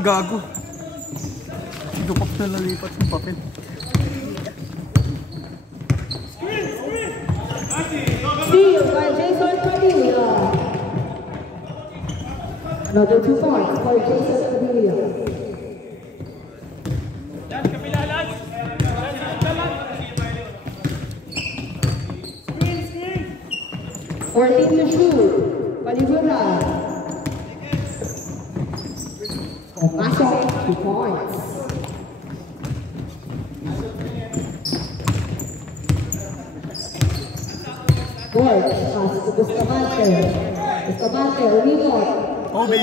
gago. Dupak na nalipat yung papel. Steal by Jason Padilla. Another 2 points for Jason Padilla. 14 to shoot. Paliburan. Masok, 2 points. George, pass to Bustamante. Bustamante, umingot. Kobe.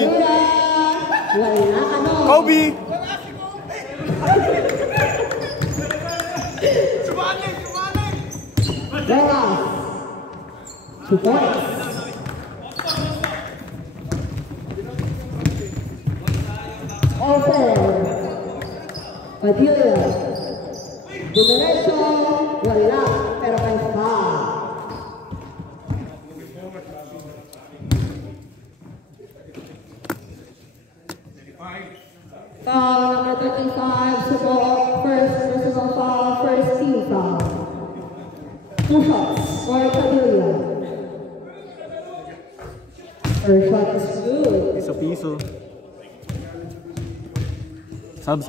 Wala ano. Kobe! Rojas. 2 points. Over. Padilla. Dumiretso. Wala. Pero may foul. Foul number 35. Subok. First personal foul. First team foul. 2 shots for Padilla. First shot is good. Piso-piso. Sub.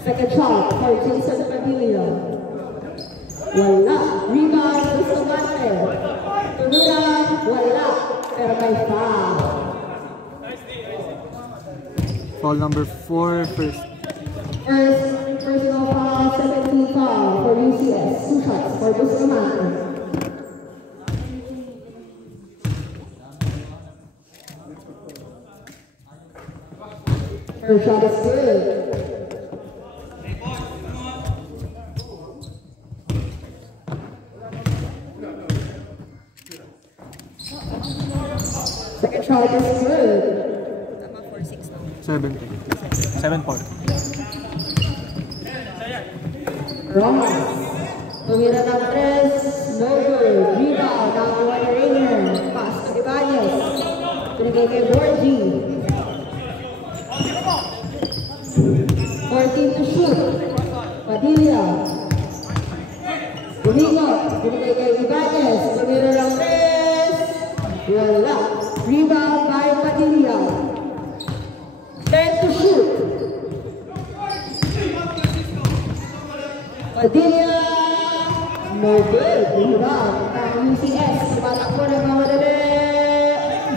Second shot for Jason Padilla. Wala. Rebound, Bustamante. Tumulan, wala. Pero may foul. Foul number 4, first. First personal foul, second team foul for UCS. 2 shots for Bustamante. First shot is good. Second shot is good. 7. 7 point. Rojas. Tumira ng 3. No good. Rebound ng Juan Rainer. Pass to Ibanez. Pinigay kay Borgi. 14 to shoot. Padilla. Umingot. Pinigay kay Ibanez. Tumira ng 3. Wala. Rebound by Padilla. 10 to shoot. Padilla. No good. Rebound ng UCS. Tumatakbo ng mga madali.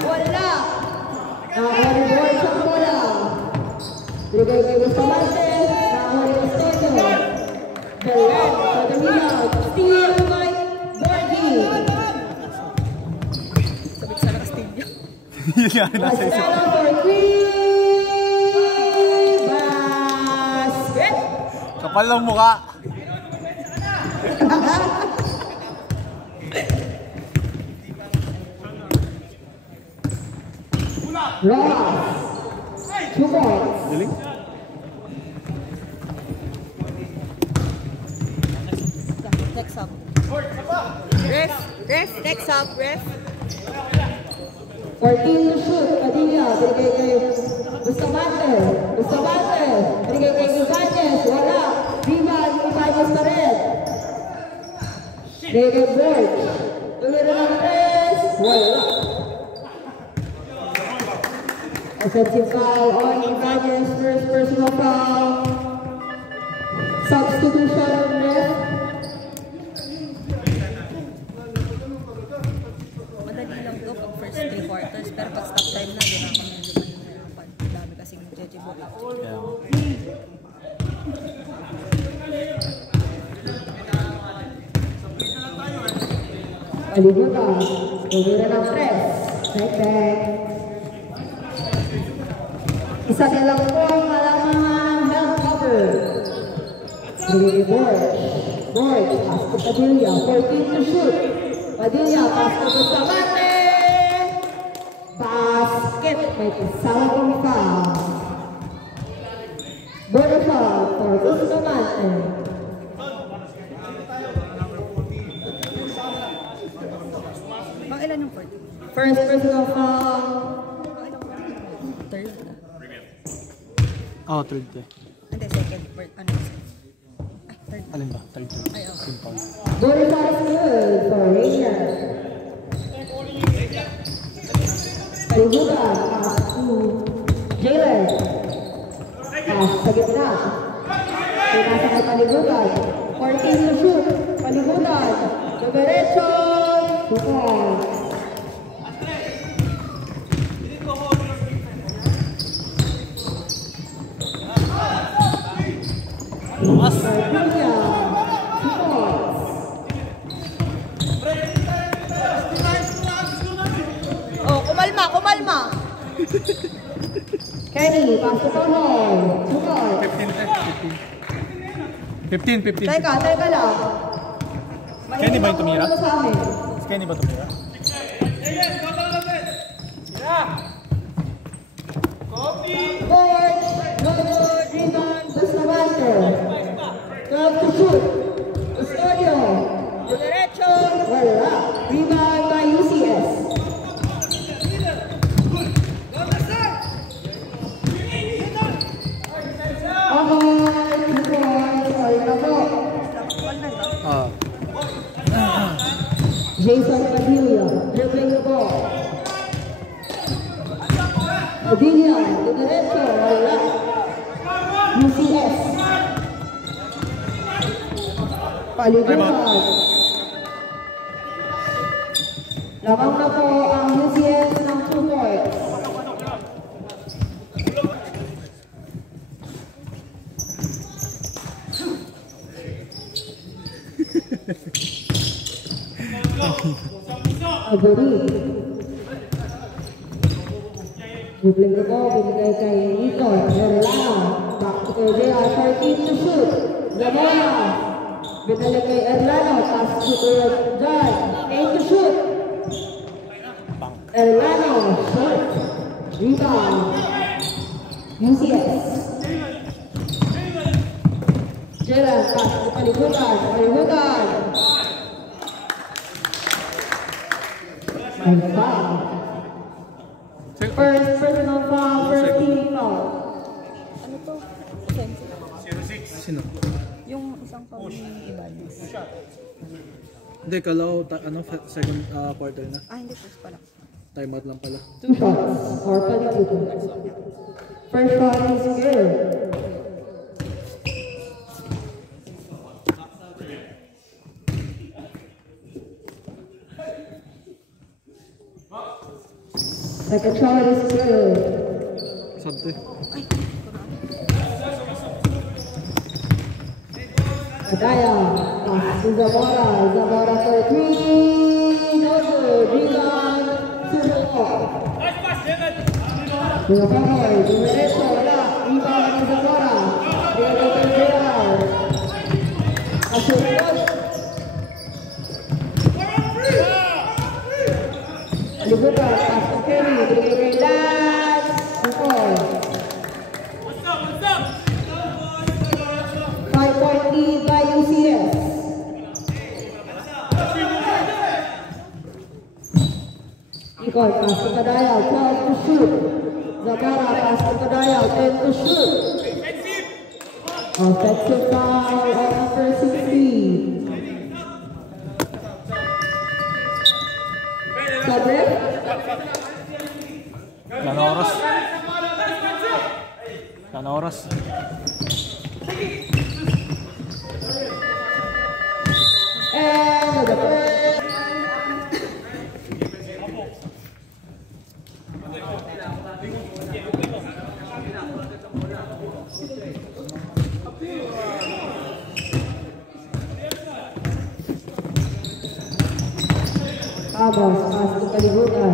Wala. Nakakaribol sa bola. Binigay kay Bustamante. Nakakaribol sa ito. Belen. Padilla. Steal by Borgi. Sabit sa Castillo. Yun nga, nasa isip. Castelo for 3. Basket. Kapal lang mukha. Rojas. 2 points. Galing. Next up. Ref, next up, ref. 14 to shoot. Padilla. Binigay kay Bustamante. Bustamante. Binigay kay Ibanez. Wala. Rebound. Ibanez pa rin. Binigay kay Borg. Tumira ng 3. Wala. Offensive foul on Ibanez. First personal foul. Substitution on ref. Madali lang to pag first 3 quarters, pero pag stop time na, doon ako medyo manahirapan. Dami kasing judgeable after. Kaya. Palibutan. Tumira ng 3. Back. Isa na lang po ang mga health cover. Binigay Borg. Borg, pass to Padilla. 14 to shoot. Padilla, pass to Bustamante. Basket. May kasama kong foul. Bonus foul for Bustamante. Mga ilan yung 40? First personal foul. 13 Third. Oh, third to eh. Hindi, second. Ano? Ay, third. Alin ba? Third to. Ay, okay. Team foul. Good is good for Rainier. Palibutan, pass to Jalen. Pass sa gitna. Pinasa kay Palibutan. 14 to shoot. Palibutan. Diretso. Bukod. Sardinia. Bukod. Oh, kumalma. Kenny, pass to Tonoy. Bukod. 15. Teka lang. Kenny ba yung tumira? Ano sa amin? Kenny ba tumira? Good. Rebound. Bustamante. 12 to shoot. Custodio. Diretso. Wala. Rebound by UCS. Jason Padilla, dribbling the ball. Padilla, to the derecho, wala. UCS. Palibutan. Lamang na po ang UCS ng 2 points. Aguri. Dribbling the ball, binigay kay Nico. Erlano. Back to JR, 14 to shoot. Zamora. Binalik kay Erlano. Pass to John. 8 to shoot. Erlano. Short. Rebound. UCS. Gerald. Pass to Palibutan. And foul. First personal foul, first team foul. Ano to? Offensive. Sino? Yung isang foul ni Ibanez. Hindi, kalaw, second quarter na. Ah, hindi. First pala. Timeout lang pala. 2 shots or Palibutan. First shot is good. Second shot is good. Sante. Adaya, pass to Zamora for 3, no good. Rebound, Sumo. Zamora, diretso, wala. Rebound ni Zamora. Rebound kay Gerald. Asunod. Palibutan, pass to Kenny, bigay kay Lance. Bukod. 5-point lead by UCS. Nicole, pass to Kadayaw, 12 to shoot. Zamora, pass to Kadayaw, 10 to shoot. Offensive foul on number 16. Sabre? Kana oras. And the first. Abos, pass to Palibutan.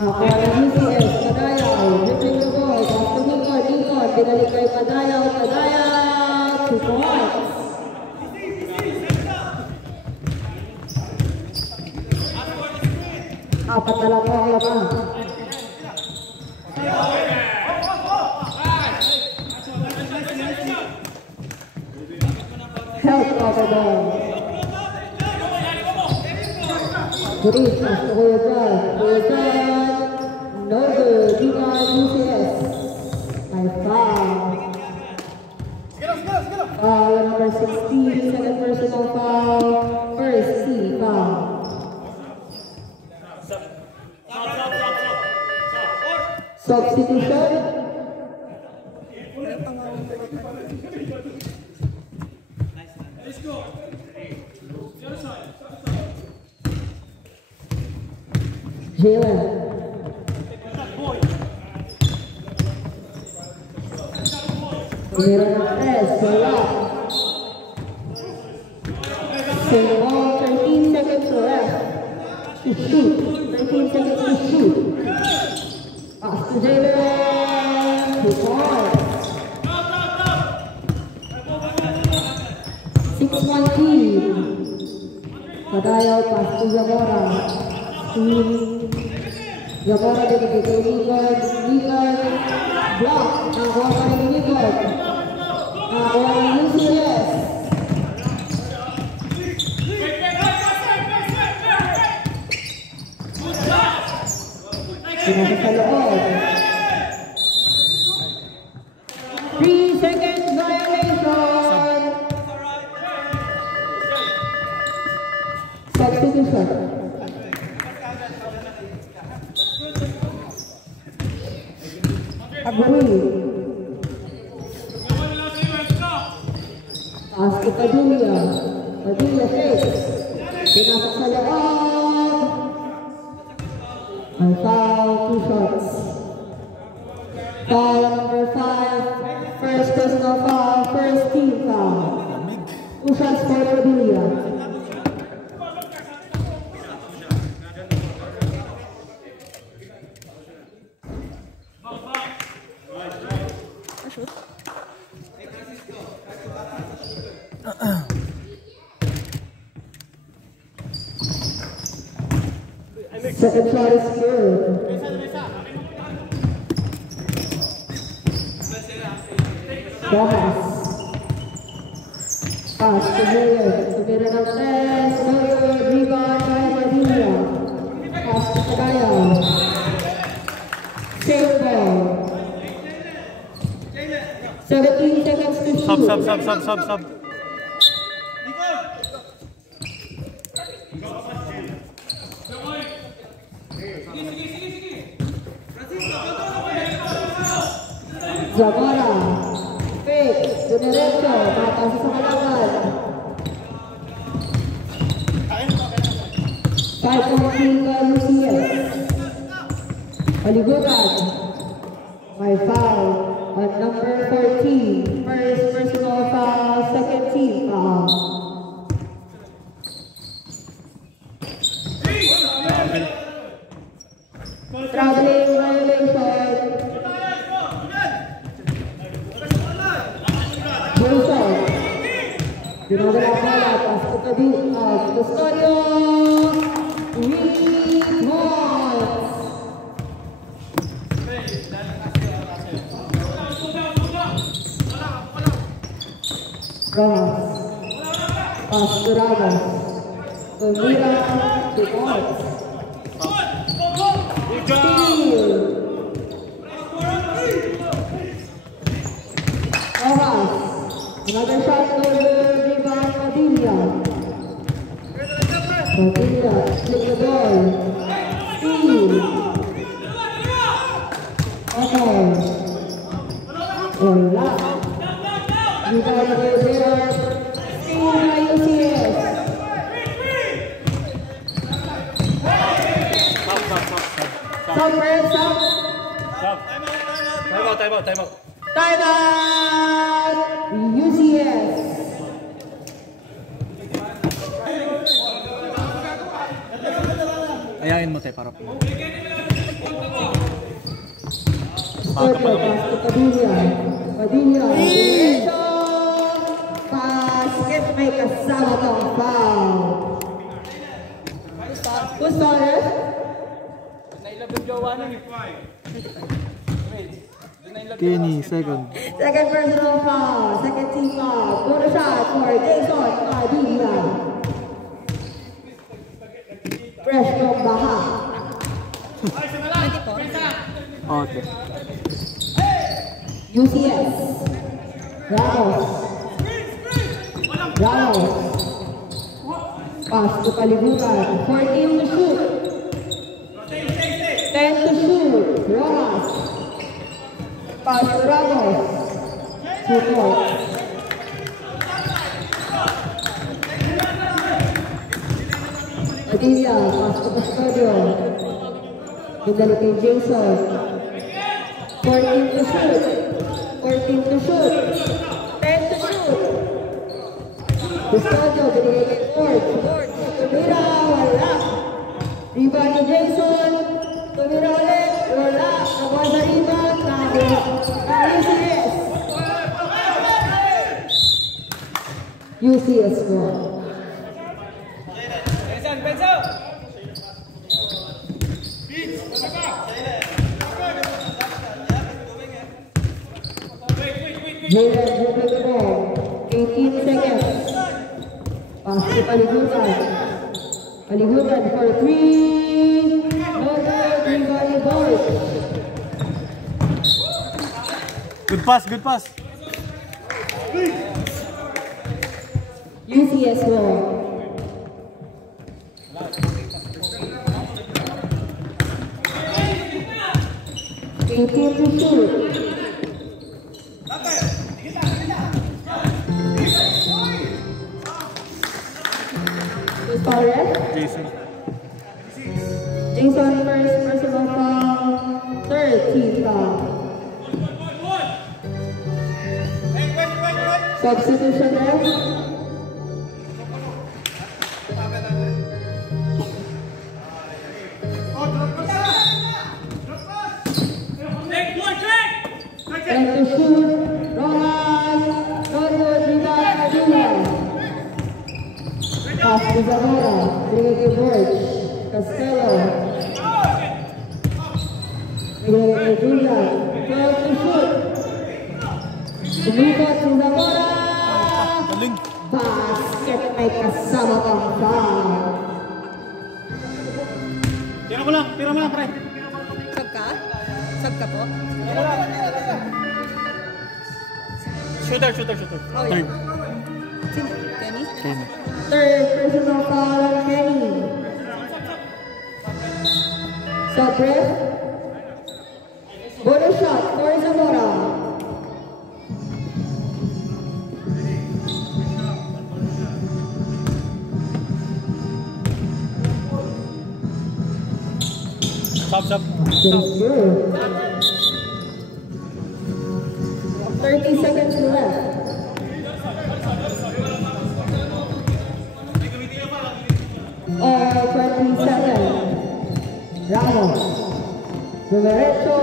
Para UCS, Kadayaw, dribbling the ball, pass to Nikon, binalik kay Kadayaw, 2 points. Apat na lang po ang laban. Help over ball. Guris, pass to Kuya John. No good. Rebound UCS. By foul. Foul number 16, second personal foul. First team foul. Substitution. Jalen. Meron ng press, wala. So, 13 seconds left to shoot. 13 seconds to shoot. Pass to Jalen. To Paul. 6-1 team. Padayaw, pass to Zamora. Zamora din kay Ligon. Block. Nakakuha pa rin Ligon. Nakakuha ng UCS. Sinasa sa loob. 3 seconds violation. Substitution. Agui. Pass to Padilla. Padilla takes. Pinasok sa loob. Ang foul, 2 shots. Foul number 5. First personal foul, first team foul. 2 shots for Padilla. Second shot is good. Thomas. Pass to Miller. Tumira ng press. Miller. Rebound by Padilla. Pass to Padayaw. Save ball. 17 seconds to shoot. Sub. Zamora. Fake. To diretso. Matasa sa kalaban. 5-point ka UCS. Paligutan. May foul on number 14. First personal foul, second team foul. Traveling violation. Wilson. Ginagawa bola. Pass to Custodio. Points. Ramos. Pass to Ramos. Tumira to points. Steal. Rojas. Another shot to rebound Padilla. Padilla take the ball. Steal. Okay. Wala. Rebound by Gerard. Steal by UCS. Time out. Time out! UCS. Ayain mo tayo para po. Scorpio, pass to Padilla. Padilla. Diretso. Basket, may kasama tong foul. Who's foul? Nailabog jowa na ni Kenny, second. Second personal foul. Second team foul. Bonus shot for Jason Padilla. Fresh from Baha. 24. Okay. UCS. Ramos. Ramos. Pass to Kalibutan. 14 to shoot. 10 to shoot. Rojas. Pass to Ramos. 2 points. Padilla, pass to Custodio. Bigala kay Jason. 14 to shoot. 14 to shoot. 10 to shoot. Custodio, binigay kay Ford. Tumira, wala. Rebound ni Jason. Tumira ulit, wala. Nakuha sa rebound. UCS score. Jalen dribbling the ball. 18 seconds. Pass to Paligutan. Paligutan for 3. No good. Rebound Boys. Good pass, good pass. UCS ball. Eighteen to shoot. Jason. Jason first personal foul. Third team foul. Substitution ref. And to shoot, Rohan, Norwood, rebound, Padilla. Pass to Zamora, bring it to George, Castello. Bring it to Julian, 12 to shoot. Umikot si Zamora. Basket may kasama pang foul. Tira mo lang, pre. Sub ka? Sub ka po? Shooter. Oh, yeah. Sino? Kenny? Kenny. Third personal foul on Kenny. Sub-ref. Bonus shot for Zamora. Stop. That's good. 30 seconds left. Or 27. Ramos. Derecho,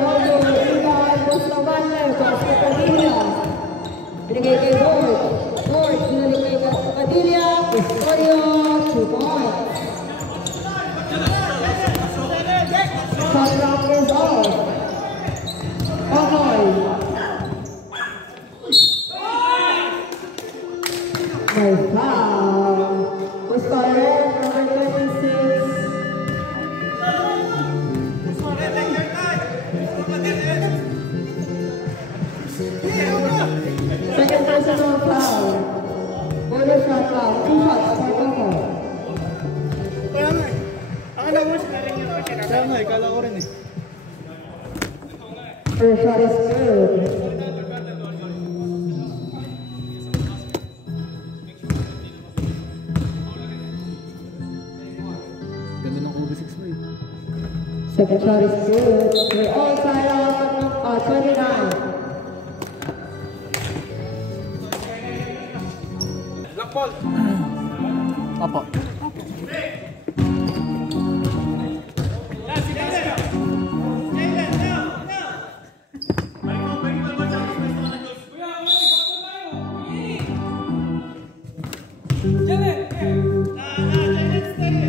Rojo, rebound, Bustamante, pass to Padilla. Binigay kay George. George, binigay kay Padilla. Custodio, 2 points. Shot clock is off. Okay. Nice foul. Bustamante, number 26. Second personal foul. Bonus shot foul. 2 shots for Coco. Kala ko rin eh. First shot is good. Ganda ng OB6 mo eh. Second shot is good. We're all tied up at 29. Black ball. Apo.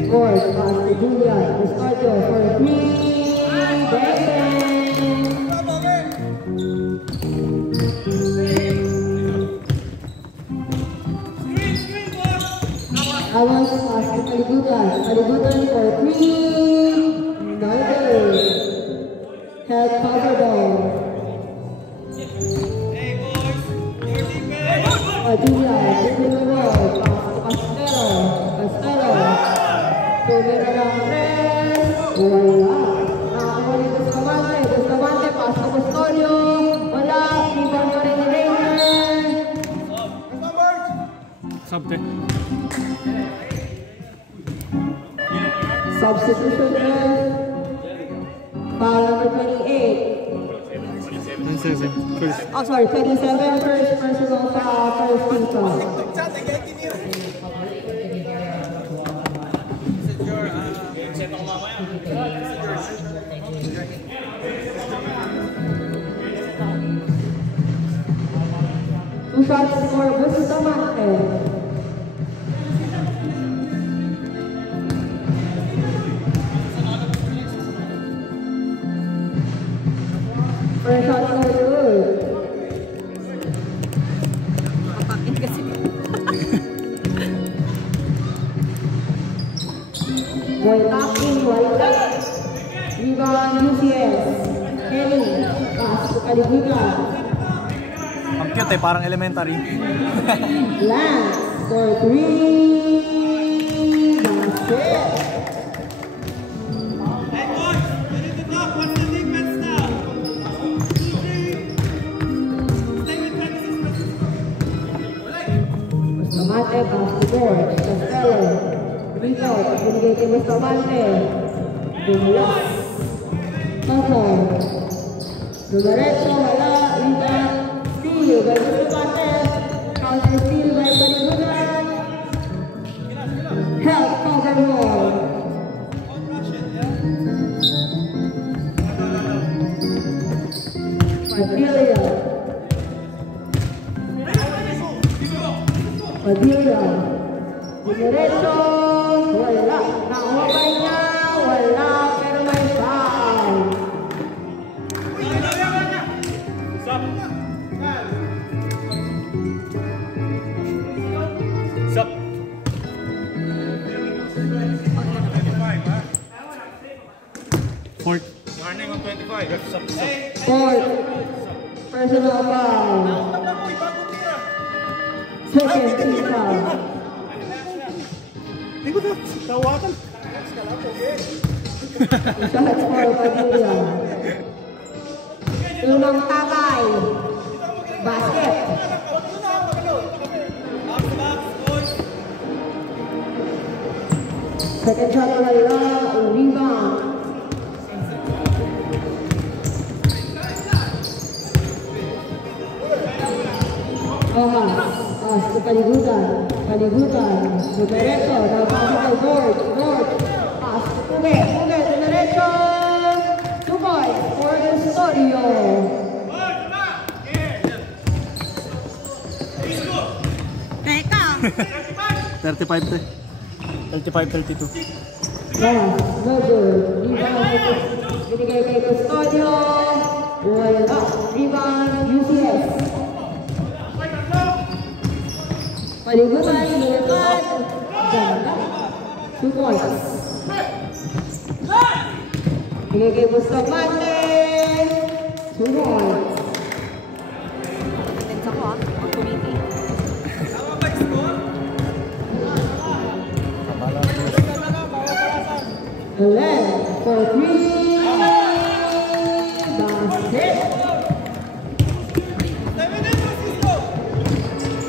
George pass to Julian. Custodio for 3. Awas pass to Kaligutan. Kaligutan for 3. No good. Held Wala. Nakakuha ni Bustamante. Bustamante, pass to Custodio. Wala. Rebound pa rin ni Rainer. Sabte. Substitution is foul number 28. 27. First. Oh, sorry, 27, first personal foul, first team foul. Two shots for Bustamante. First shot no good. Kapakit kasi. Boy tapping, wala. Rebound UCS. Kelly, pass to Kalibutan. Ang cute eh, parang elementary. Lance for 3. Basket. Bustamante, pass to board. Costello. Rebound, binigay kay Bustamante. Bumulas. Pangkong. Dumaretso, wala. Rebound. Steal by Bustamante. Counter steal by Kalibutan. Help cover wall. Padilla. Padilla. Diretso. Wala. Nakuha pa rin niya. Wala. Pero may foul. Stop. Fourth. Warning on 25. Fourth. Personal foul. Second team foul. Tawakan. Shots for Padilla. Unang takay. Basket. Second shot wala. Rebound. Pass to Kalibutan. Kalibutan. Diretso. Napasa kay George. George. Pass to Puge. Puge. Diretso. 2 points for the Custodio. Teka! 35 te. 35-32. Pass. No good. Rebound. Binigay kay Custodio. Wala. Rebound. UCS. Kalibutan. Nilipat. Ganda. 2 points. Binigay kay Bustamante. 2 points. Tensa ko ang committee. 11 for 3. Basket.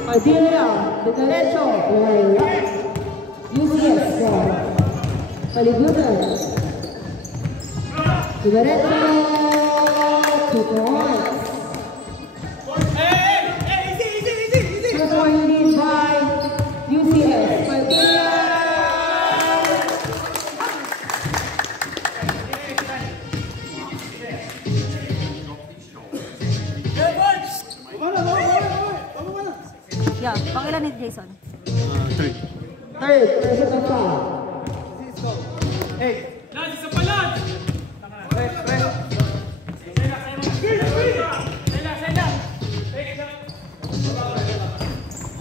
Padilla. Diretso. Wala. UCS ball. Kalibutan. Diretso. 2 points. 2 point lead by UCS. Padilla. Yeah, pangilan ni Jason? Third. Third, personal foul.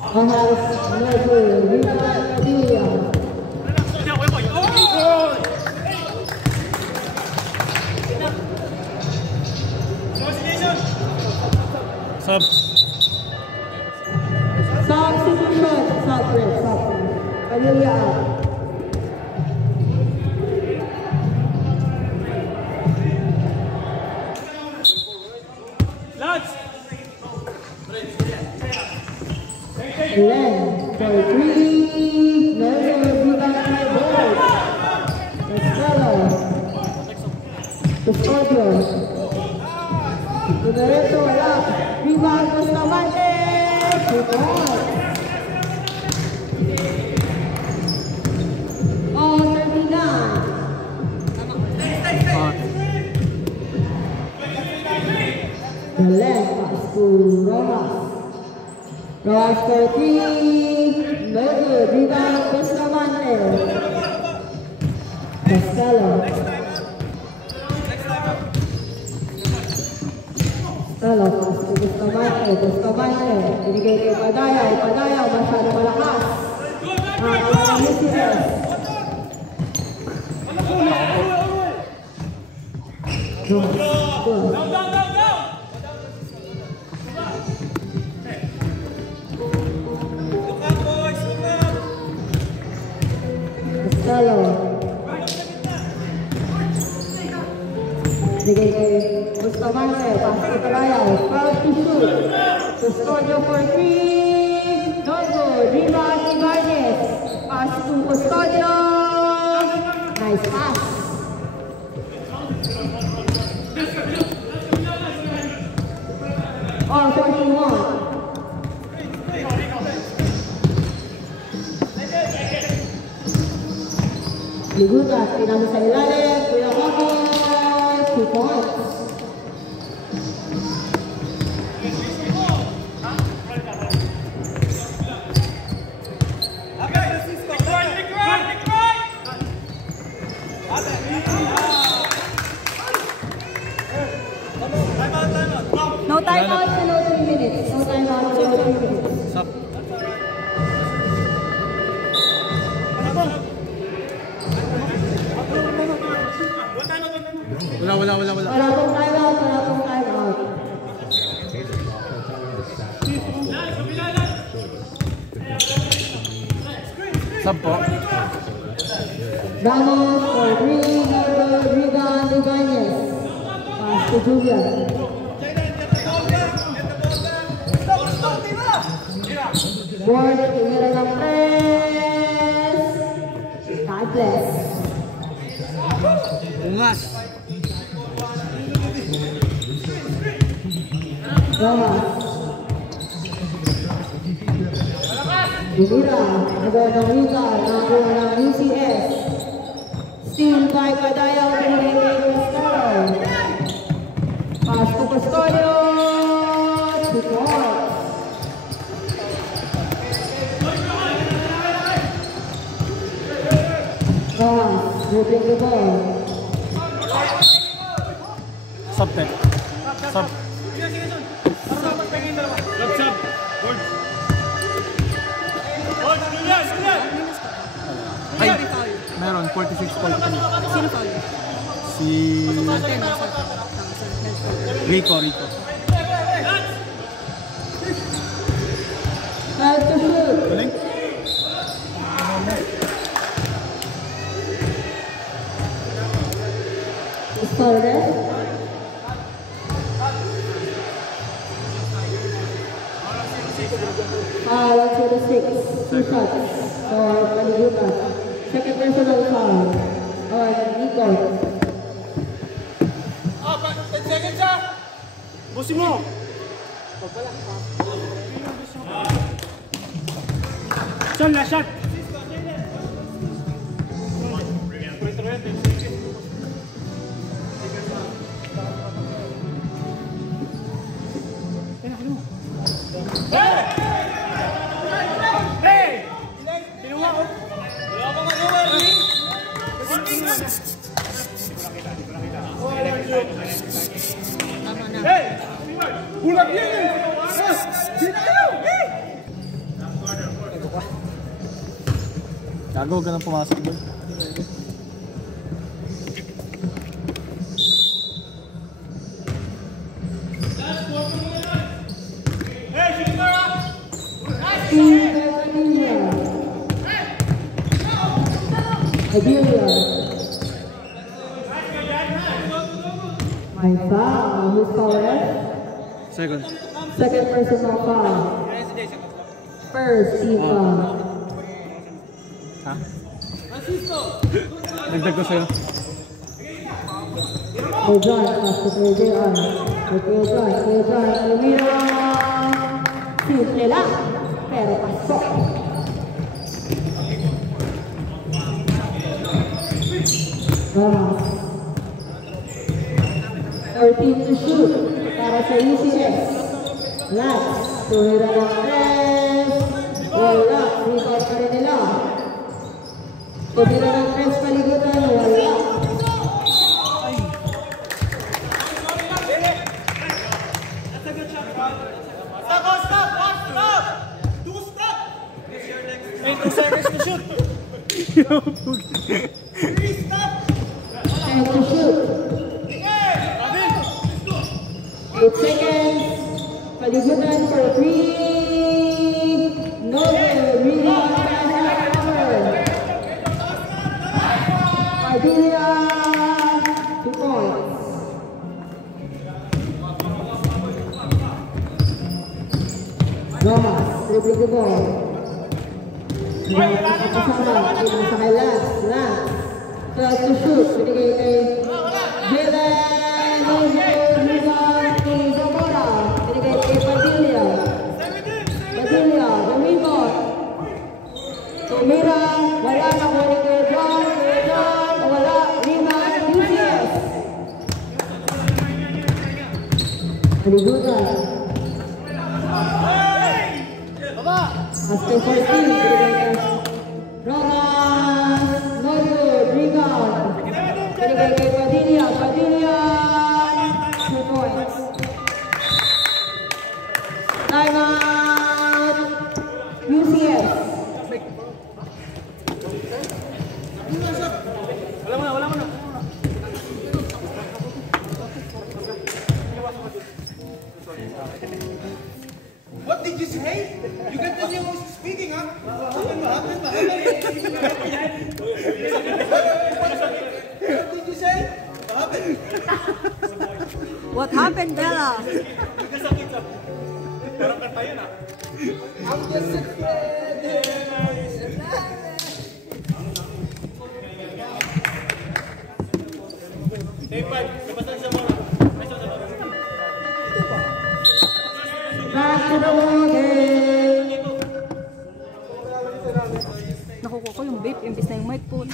Ahas, no good. Rebound, Padilla. Sub. Substitution. Padilla out. Custodio. Numerito, wala. Rebound, Bustamante. Good. Oh, 39. The left pass to Rojas. Rojas for 3. No good. Rebound, Bustamante. Costello. Costello, pass to Bustamante. Bustamante. Binigay kay Padayaw. Padayaw, masyado malakas. Ang UCS. Good. Costello. Bigay kay Bustamante, pass to Padayaw, proud to shoot. Custodio for 3. No good. Rebound, Ibanez. Pass to Custodio. Nice pass. Oh, 41. Ligutan, pinasa sa ilalim, Kuya Makoy, 2 points. No timeout below 3 minutes. No timeout below 3 minutes. Sap. Wala. Wala pong timeout, wala pong timeout. Sap po. Ramos for 3. No good. Rebound, Ibanez. Pass to Julian. Board, tumira ng press. God bless. Ungas. Rojas. Tumira. Nagawa ng Riga. Nagawa ng UCS. Steal by Padayaw. Pinigay kay Costello. Pass to Custodio. 2 points. Rojas, dribbling the ball. Sap tech. Sap. Ay, meron 46.3. Sino foul? Si Rico. Time to shoot. Galing. Started. One to the 6. 2 shots for Paligutan. Second personal foul. Alright, Nico. Busi mo. Shot. Tama na. Bulag yan eh! Gago ka nang pumasok doon. Aguilera. My foul. Who's foul left? Second. Second personal foul. First team foul. Ha? Nagdag ko sa'yo. Kejan, pass to Kejan. Kejan, tumira. Simple lang, pero pasok. Ramos. 13 to shoot para sa UCS. Lats, tumira ng press. Wala, rebound pa rin nila. Tumira ng press paligutan, wala. And to shoot. 8 seconds. Paligutan for 3. No good. Rebound pass cover. Padilla. 2 points. Romas. Dribble the ball. Kasama. Tingnan sa kay Lance. 12 to shoot. Binigay kay Jalen. Rebound kay Zamora. Binigay kay Padilla. Padilla. The rebound. Tumira. Wala na ko ni Kejan. Wala. Rebound. UCS. Paligutan. After 14. Binigay kay Roman. No good. Rebound. Binigay kay Padilla. 2 points. Timeout. UCS. Wala mo na. What did you say? You continue speaking, huh? What did you say? What happened? What happened, Bella? I'm just Back to the ball game. Nakukuha ko yung vape, imbis na yung mic po.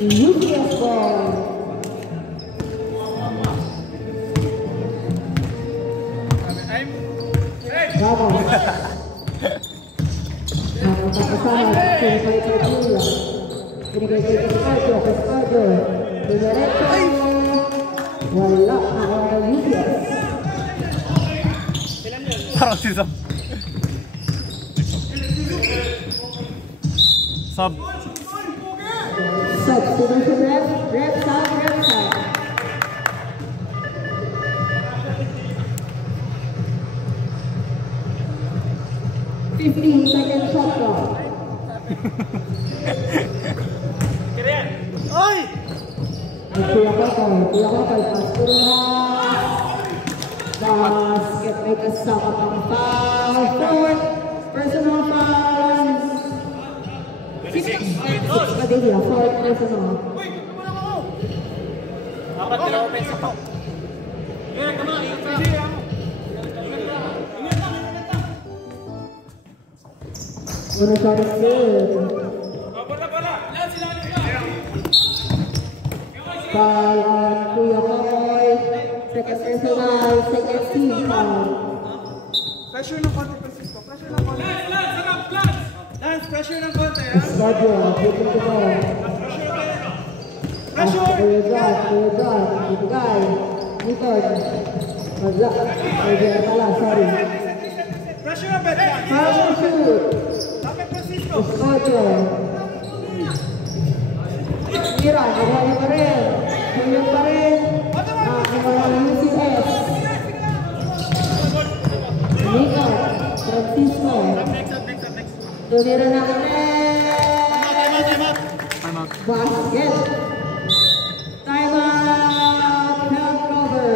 UCS ball. Vamos. Nakakasama. Pinagay kay Padilla. Pinagay kay Pescardo. Diretso. Wala. UCS. Parang si Sam. Sub. Substitution rep side. 15-second shot clock. Ay! Kuya Kokoy, basket may kasama pang foul. Fourth, personal foul. 6 Padilla, fourth personal. Una shot is good. Foul on Kuya Kokoy. Second personal, second team foul. pressure ng konti, Francisco. Pressure ng konti. Lance, pressure ng konti, ha? Sergio, taking the ball. Pressure! Kuya John, Ibigay, Newton. Wala, Kuya pala, sorry. Pressure ang bet, Lance. Foul shoot. Lapit, Francisco. Sergio. Mira, nagwala pa rin. Huyog pa rin. Ang UCS. Nico, Francisco. Tumira na ulit. Basket. Timeout. Help cover.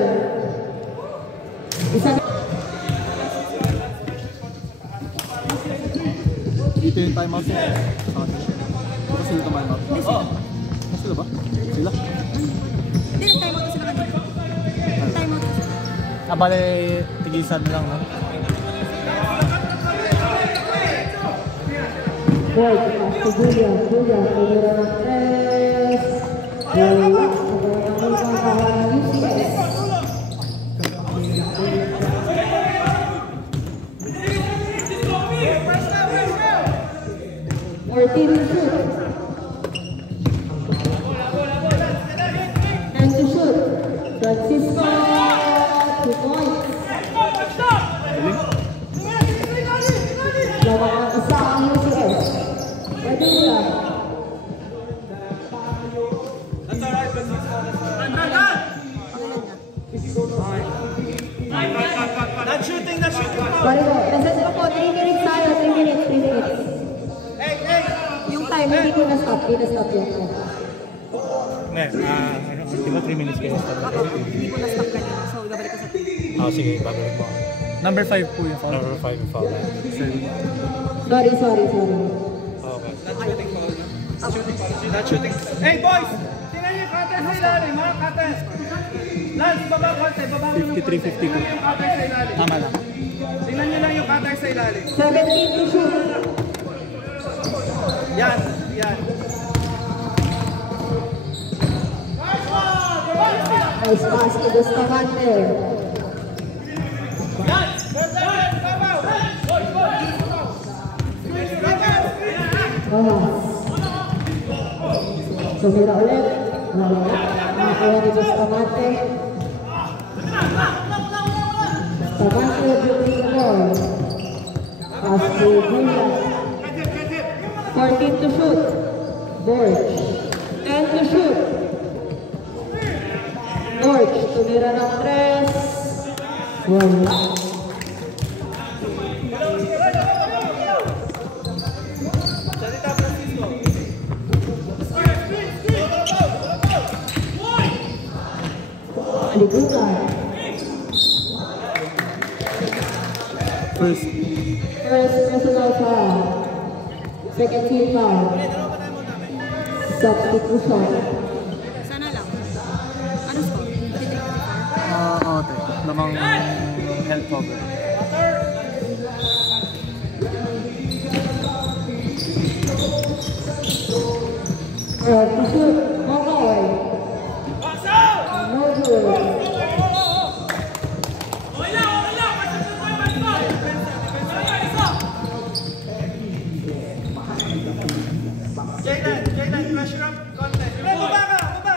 time out. Baka sila time out. Hindi sila. Sila ba? Sila? Hindi, time out na sila kanina. Time out na sila. Bale, tigisan lang, no? Boy, pass to Julian. Julian, tumira ng 3. Wala. Ang kawan ng UCS. Martin to shoot. And to shoot. Francisco. 2 points. Lawan ang isa ang UCS. Pwede nila. Not shooting, not shooting. Pare ko, reset ko po. 3 minutes tayo. 3 minutes, 3 minutes. Yung time, hindi ko na-stop. Hindi na-stop yun. Di ba 3 minutes kayo? Ako, hindi ko na-stop kanina. So, babalik ko sa team. Sige, babalik mo. Number 5 po yung foul. Number 5 yung foul. Sorry. Okay. Not shooting. Hey boys! Tingnan niyo yung cutter sa ilalim, mga cutter. Lance, baba konti, baba mo ng 53-52. Tingnan niyo yung cutter sa ilalim. Tama lang. Tingnan niyo lang yung cutter sa ilalim. 17 to shoot. Yan, yan. Nice pass to Bustamante. Sumira ulit. Nakakuha ni Bustamante. Bustamante building the ball. Pass to Julian. 14 to shoot. Borch. 10 to shoot. Borch. Tumira ng 3. Wala. Aligutan. First. First personal foul. Second team foul. Substitution. Sana lang. Ano score? 53-54? Okay. Namang health cover. To shoot. Makoy. No good. Jayden, pressure up, konti. Baba ka, baba.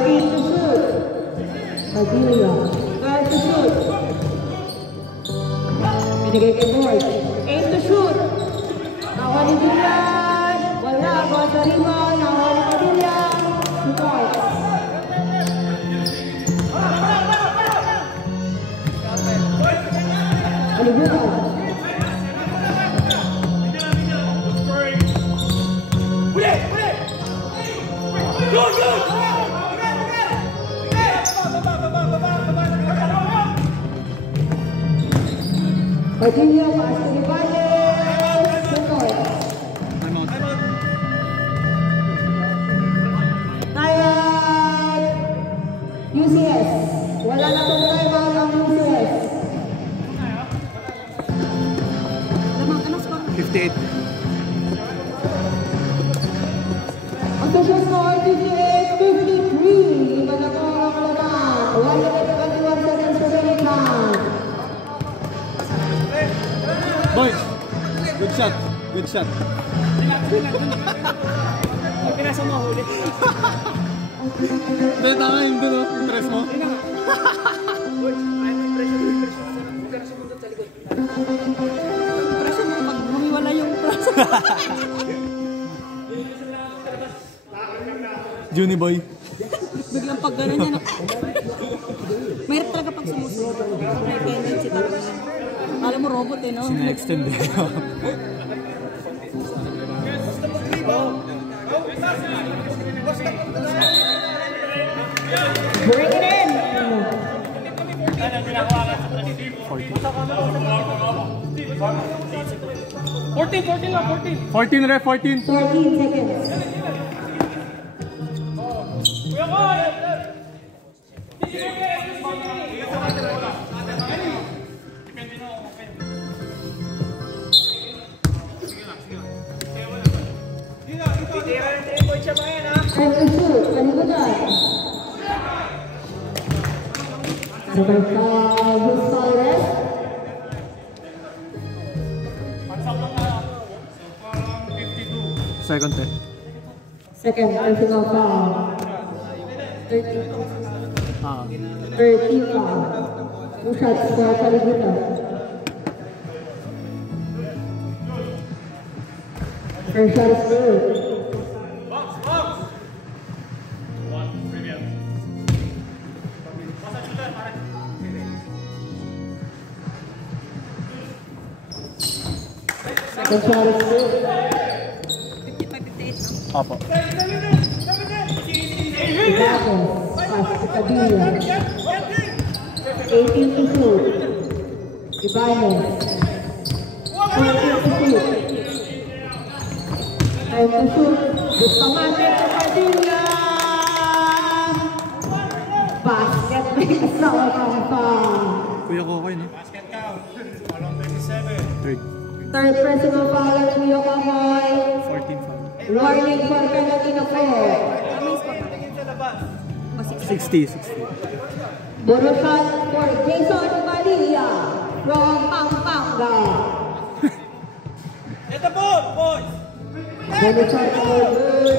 To shoot. Padilla. 12 to shoot. Binigay kay Borch. 8 to shoot. Nakuha ni Julian. Wala. Kuha sa rebound. Nakuha ni Padilla. 2 points. Aligutan. Padilla, pass to Rivales. 2 points. Tired. UCS. Wala na pong timeout ang UCS. Lamang, ano score? 58. Ang social score, 58-53. Iba na po ang laban. 1 minute 21 seconds remaining time. Boys! Good shot. Good shot. Ang pinasa mo huli. Dahil tama yung dulo. Yung tres mo. Presyo mo, pag humiwala yung presyo. Juni boy. Biglang pag gano'n yan. Mahirap talaga pag sumusunod. May tendency talaga. Alam mo, robot eh, no? Sina-extend eh. Bring it in. 14 ref, 14. 14 seconds. Time to shoot. Kalikutan. Number 5, Luis Flores. Second eh. Second personal foul. 13 foul. 2 shots for Kalikutan. First shot is good. Second shot is good. 55-58, no? Opo. Ibates, pass to Padilla. 18 to shoot. Ibanes. 14 to shoot. Time to shoot. Bustamante to Padilla. Basket may kasama ng foul. Kuya ko kayo, no? Third. Third personal foul at Kuya Kahoy. 14 foul. Warning for penalty na po. 60. Boroshan for Jason Padilla from Pampanga. Get the ball, boys! Boroshan for good.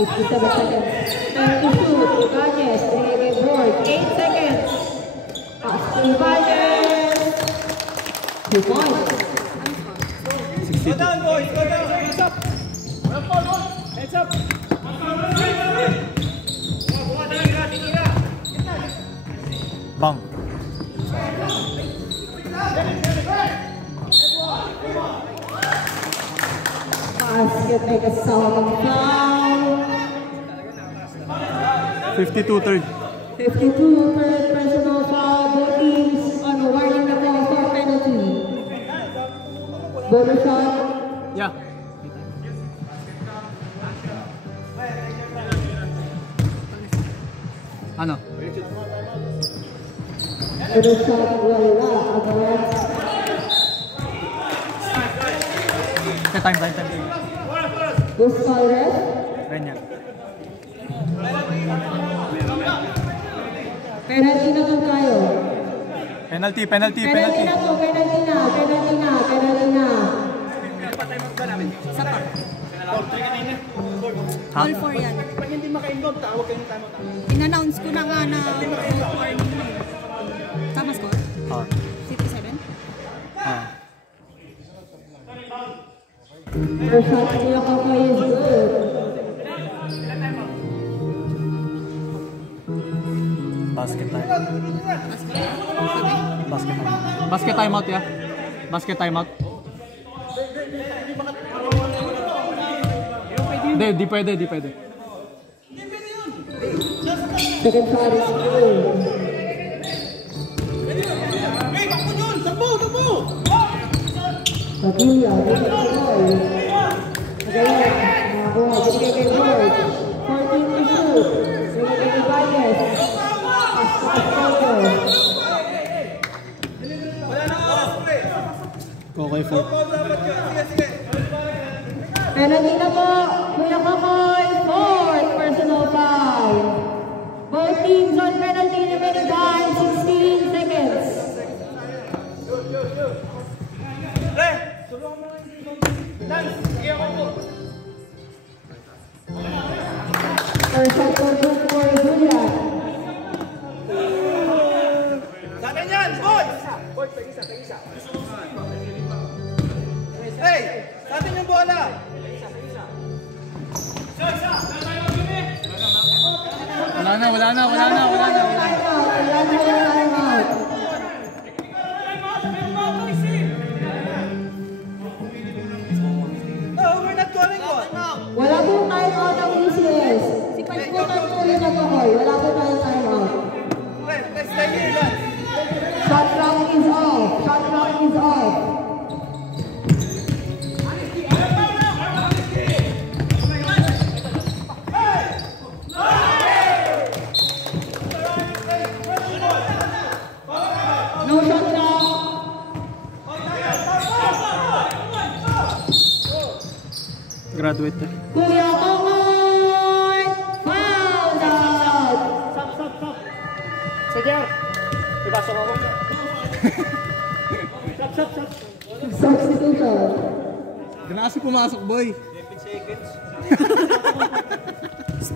57 seconds. Time to shoot. Ibanez, Rege board. 8 seconds. Pass to Ibanez. 2 points. 62. Go down, boys! Go down! Heads up! Heads up! Bang. Basket may kasama ng foul. 52 third. 52 third personal foul. Both teams on warning na po for penalty. Boroshan. Yeah. Ano? Boroshan wala agad. Time. Luis Flores. Ganyan. Penalty na to tayo. Penalty. Penalty na to. Penalty na. Isa pa. Ha? All four yan. Pag hindi maka-involve, tawag kayo ng timeout. In-announce ko na nga na all four. Tama score? Ah. 57? Ah. First shot Kuya Kahoy is good. Basket time. Basket timeout, yeah. Basket timeout. Di pwede. Second shot is good. Hey, takbo dyan! Takbo! Padilla, Luis Kahoy. Again, nakakuha. Binigay kay Ward. 14 to shoot. Binigay kay Ibanez. Pass to Pascoto. Wala na oras, pre! Okay, 4. Sige. Penalty na po. Kuya Kahoy, fourth personal foul. Both teams on penalty remaining by 16 seconds. Pre! Tulungan mo lang yung Lance! Sige ako po! First shot for Julian. Sa atin yan, boys! Boys, tag-isa. Hey! Sa atin yung bola! Wala na. No, we're not calling one! Wala pong time out ang ECS. Si Pascoto po rin Kahoy. Wala po tayong time out. Pre, stay here, Lance! Graduate eh. Kuya Kokoy! Foul out! Sige. Ipasok ako. Substitution. Hindi na kasi pumasok, boy.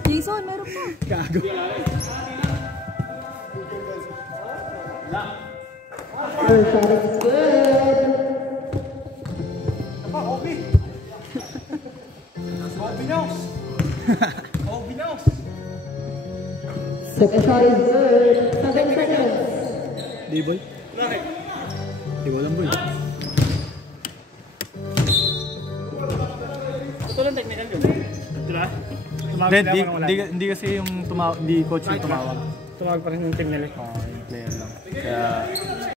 Jason, meron pa. Gago. First shot is good. Obi. Obi Nose. Obi Nose. Second shot is good. 7 seconds. Di, boy. Di, walang boy. Ito lang technical yun. Diba? Hindi kasi yung tumawag, hindi coach yung tumawag. Tumawag pa rin yung team nila. Yung player lang. Kaya